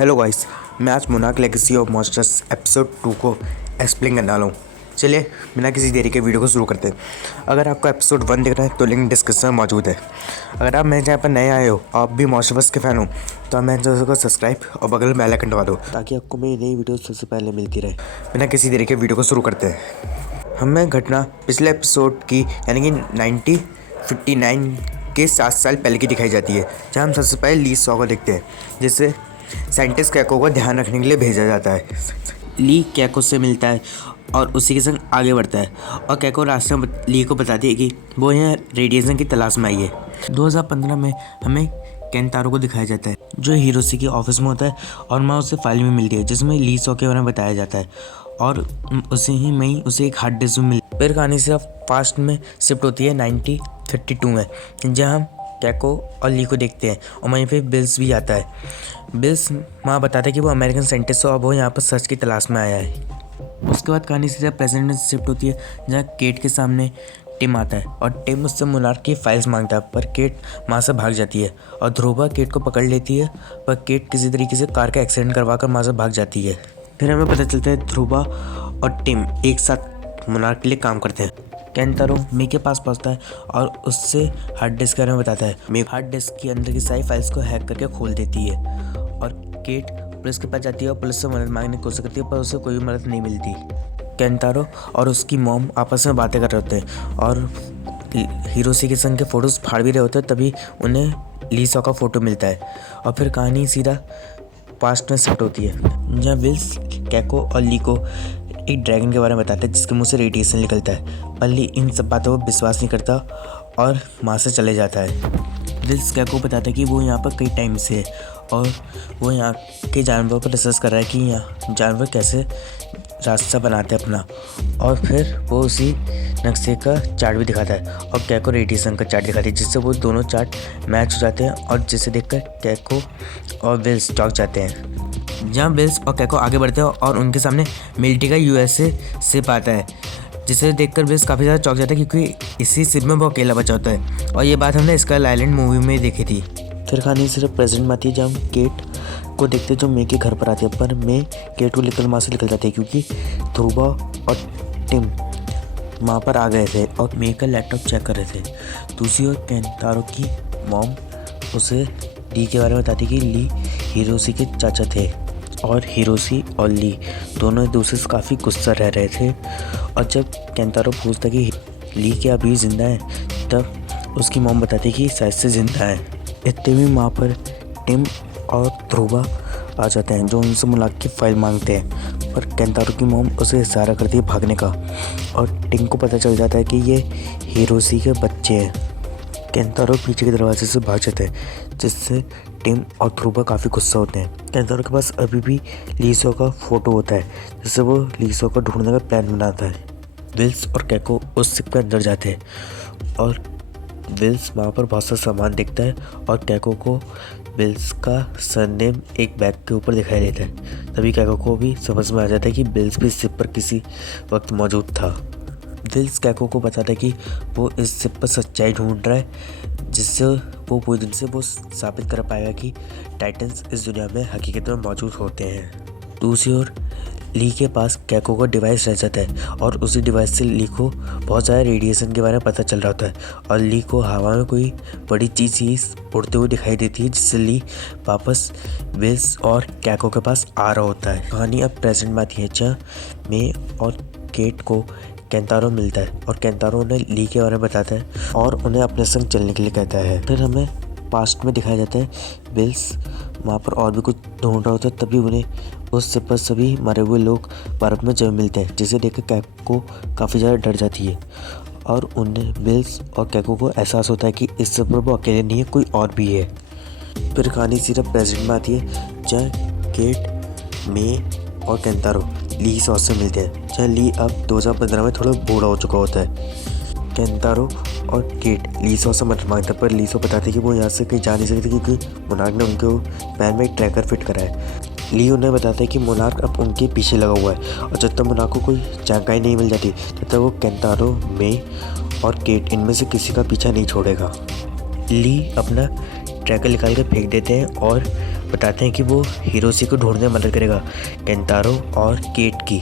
Hello guys, मैं आज monarch legacy of monsters episode 2 को एक्सप्लेन करने वाला हूँ। चलिए बिना किसी देरी के वीडियो को शुरू करते हैं। अगर आपको एपिसोड 1 देखना है तो लिंक डिस्क्रिप्शन में मौजूद है। अगर आप मेरे चैनल पर नए आए हो, आप भी मॉन्स्टर्स के फ़ैन हो, तो आप मेरे चैनल को सब्सक्राइब और बगल में बेल आइकन दबा दो ताकि आपको मेरी नई वीडियो सबसे पहले मिलती रहे। बिना किसी देरी के वीडियो को शुरू करते हैं। हमें घटना पिछले एपिसोड की यानी कि 1959 के 7 साल पहले की दिखाई जाती है, जहाँ हम सबसे पहले ली सॉ को देखते हैं, जिससे साइंटिस्ट कैको को ध्यान रखने के लिए भेजा जाता है। ली कैको से मिलता है और उसी के संग आगे बढ़ता है और कैको रास्ते में ली को बताती है कि वो यहाँ रेडिएशन की तलाश में आई है। 2015 में हमें केंतारो को दिखाया जाता है जो हिरोशी के ऑफिस में होता है और वहाँ उसे फाइल में मिलती है जिसमें ली सॉ के बारे में बताया जाता है और उसे ही में उसे एक हार्ड डिस्क मिली। फिर कहानी सिर्फ पास्ट में शिफ्ट होती है 1952 में, जहाँ कैको और ली को देखते हैं और वहीं पे बिल्स भी आता है। बिल्स वहाँ बताता है कि वो अमेरिकन साइंटिस्ट है और वो यहाँ पर सर्च की तलाश में आया है। उसके बाद कहानी सीधा प्रेजेंट में शिफ्ट होती है, जहाँ केट के सामने टिम आता है और टिम उससे मोनार्क की फाइल्स मांगता है, पर केट वहाँ से भाग जाती है और ध्रुवा केट को पकड़ लेती है, पर केट किसी तरीके से कार का एक्सीडेंट करवा कर वहाँ से भाग जाती है। फिर हमें पता चलता है ध्रुवा और टिम एक साथ मोनार्क के लिए काम करते हैं। केंतारो मे के पास पहुंचता है और उससे हार्ड डिस्क के बारे में बताता है। मे हार्ड डिस्क के अंदर की सारी फाइल्स को हैक करके खोल देती है और केट पुलिस के पास जाती है और पुलिस से मदद मांगने की कोशिश करती है, पर उसे कोई मदद नहीं मिलती। केंतारो और उसकी मॉम आपस में बातें कर रहे होते हैं और हिरोशी के संग के फोटोज फाड़ भी रहे होते हैं, तभी उन्हें ली सॉ का फोटो मिलता है और फिर कहानी सीधा पास्ट में शिफ्ट होती है, जहाँ विल्स कैको और ली को एक ड्रैगन के बारे में बताता है जिसके मुंह से रेडिएशन निकलता है, पर ली इन सब बातों पर विश्वास नहीं करता और वहाँ से चले जाता है। विल्स कैको बताता है कि वो यहाँ पर कई टाइम से है और वो यहाँ के जानवरों पर रिसर्च कर रहा है कि यहाँ जानवर कैसे रास्ता बनाते हैं अपना, और फिर वो उसी नक्शे का चार्ट भी दिखाता है और कैको रेडिएशन का चार्ट दिखाती है, जिससे वो दोनों चार्ट मैच हो जाते हैं और जिसे देखकर कैको और विल्स चौंक जाते हैं। जहाँ विल्स और कैको आगे बढ़ते हैं और उनके सामने मिलिट्री का यूएसए शिप आता है, जिसे देखकर विल्स काफ़ी ज़्यादा चौंक जाता है क्योंकि इसी शिप में वो अकेला बचा होता है और ये बात हमने स्कल आइलैंड मूवी में देखी थी। फिर कहानी सिर्फ प्रेजेंट में आती है, जहाँ हम केट को देखते हैं जो मे के घर पर आती है, पर मे केट को लेकर वहाँ से निकल जाती है क्योंकि ध्रुवा और टिम वहाँ पर आ गए थे और मे का लैपटॉप चेक कर रहे थे। दूसरी ओर केंतारो की मॉम उसे ली के बारे में बताती कि ली हिरोशी के चाचा थे और हिरोशी और ली दोनों एक दूसरे से काफ़ी गुस्सा रह रहे थे। और जब केंतारो पूछता कि ली क्या अभी जिंदा है, तब उसकी मॉम बताती कि शायद से जिंदा है। इतने में वहाँ पर टिम और ध्रुवा आ जाते हैं जो उनसे मुलाकात की फाइल मांगते हैं, पर केंतारो की मॉम उसे इशारा करती है भागने का और टिम को पता चल जाता है कि ये हिरोशी के बच्चे हैं। केंतारो पीछे के दरवाजे से भाग जाते हैं, जिससे टिम और ध्रुवा काफ़ी गुस्सा होते हैं। केंतारो के पास अभी भी ली सॉ का फोटो होता है, जिससे वो ली सॉ को ढूंढने का प्लान बनाता है। विल्स और कैको उस शिप के अंदर जाते हैं और विल्स वहाँ पर बहुत सा सामान देखता है और कैको को विल्स का सरनेम एक बैग के ऊपर दिखाई देता है। तभी कैको को भी समझ में आ जाता है कि विल्स भी शिप पर किसी वक्त मौजूद था। विल्स कैको को बताता है कि वो इस शिप पर सच्चाई ढूंढ रहा है, जिससे वो पूरी दिन से वो साबित कर पाएगा कि टाइटन्स इस दुनिया में हकीकत में मौजूद होते हैं। दूसरी ओर ली के पास कैको का डिवाइस रह जाता है और उसी डिवाइस से ली को बहुत ज़्यादा रेडिएशन के बारे में पता चल रहा होता है और ली को हवा में कोई बड़ी चीज़ उड़ते हुए दिखाई देती है, जिससे ली वापस विल्स और कैको के पास आ रहा होता है। कहानी अब प्रेजेंट में आती है, जहाँ मे और केट को केंतारो मिलता है और केंतारो उन्हें ली के बारे में बताता है और उन्हें अपने संग चलने के लिए कहता है। फिर हमें पास्ट में दिखाया जाता है विल्स वहाँ पर और भी कुछ ढूंढ रहा होता है, तभी उन्हें उस शिप पर सभी मरे हुए लोग बर्फ में जमे मिलते हैं, जिसे देखकर कैको काफ़ी ज़्यादा डर जाती है और उन्हें विल्स और कैको को एहसास होता है कि इस शिप पर वो अकेले नहीं है, कोई और भी है। फिर कहानी सिर्फ प्रेजेंट में आती है, जहाँ केट मे और केंतारो ली सॉ से मिलते हैं, जहाँ ली अब 2015 में थोड़ा बूढ़ा हो चुका होता है। केंतारो और केट ली सॉ से मदद मांगता है, पर ली सॉ बताते हैं कि वो यहाँ से कहीं जा नहीं सकते क्योंकि मोनार्क ने उनके पैर में एक ट्रैकर फिट करा है। ली उन्हें बताता है कि मोनार्क अब उनके पीछे लगा हुआ है और जब तक मोनार्क को कोई जानकारी नहीं मिल जाती तब तक वो केंतारो मे और केट इनमें से किसी का पीछा नहीं छोड़ेगा। ली अपना ड्रैगन निकाल के फेंक देते हैं और बताते हैं कि वो हिरोशी को ढूंढने में मदद करेगा, केंटारो और केट की।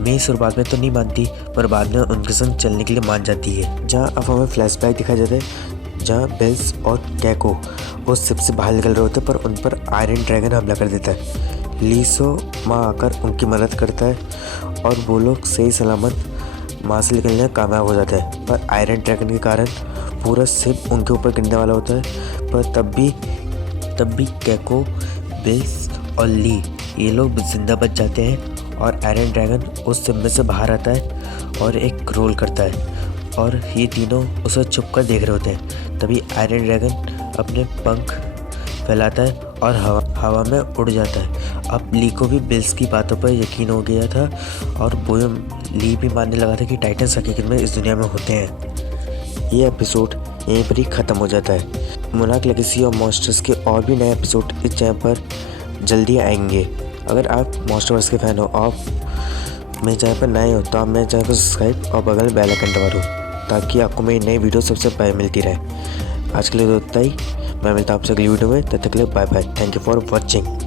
मैं शुरुआत में तो नहीं मानती, पर बाद में उनके संग चलने के लिए मान जाती है। जहाँ अब हमें फ्लैशबैक दिखाया जाता है जहाँ बेल्स और कैको वो शिप से बाहर निकल रहे होते हैं, पर उन पर आयरन ड्रैगन हमला कर देता है। लीसो माँ आकर उनकी मदद करता है और वो लोग सही सलामत माँ से निकलने में कामयाब हो जाता है। पर आयरन ड्रैगन के कारण पूरा शिप उनके ऊपर गिरने वाला होता है। पर तब भी कैको, बिल्स और ली ये लोग जिंदा बच जाते हैं और आयरन ड्रैगन उस शिप में से बाहर आता है और एक रोल करता है और ये तीनों उसे छुप कर देख रहे होते हैं। तभी आयरन ड्रैगन अपने पंख फैलाता है और हवा में उड़ जाता है। अब ली को भी बिल्स की बातों पर यकीन हो गया था और वो ली भी मानने लगा था कि टाइटन्स हकीकत में इस दुनिया में होते हैं। ये एपिसोड यहीं पर ही ख़त्म हो जाता है। मोनार्क लेगेसी और मॉन्स्टर्स के और भी नए एपिसोड इस चैनल पर जल्दी आएंगे। अगर आप मॉन्स्टर्स के फ़ैन हो और मेरे चैनल पर नए हो तो आप मेरे चैनल को सब्सक्राइब और बगल बेल आइकन दबा दो ताकि आपको मेरी नई वीडियो सबसे पहले मिलती रहे। आज के लिए तो इतना ही। मैं मिलता हूँ आपसे अगली वीडियो में, तब तक के लिए bye bye. Thank you for watching.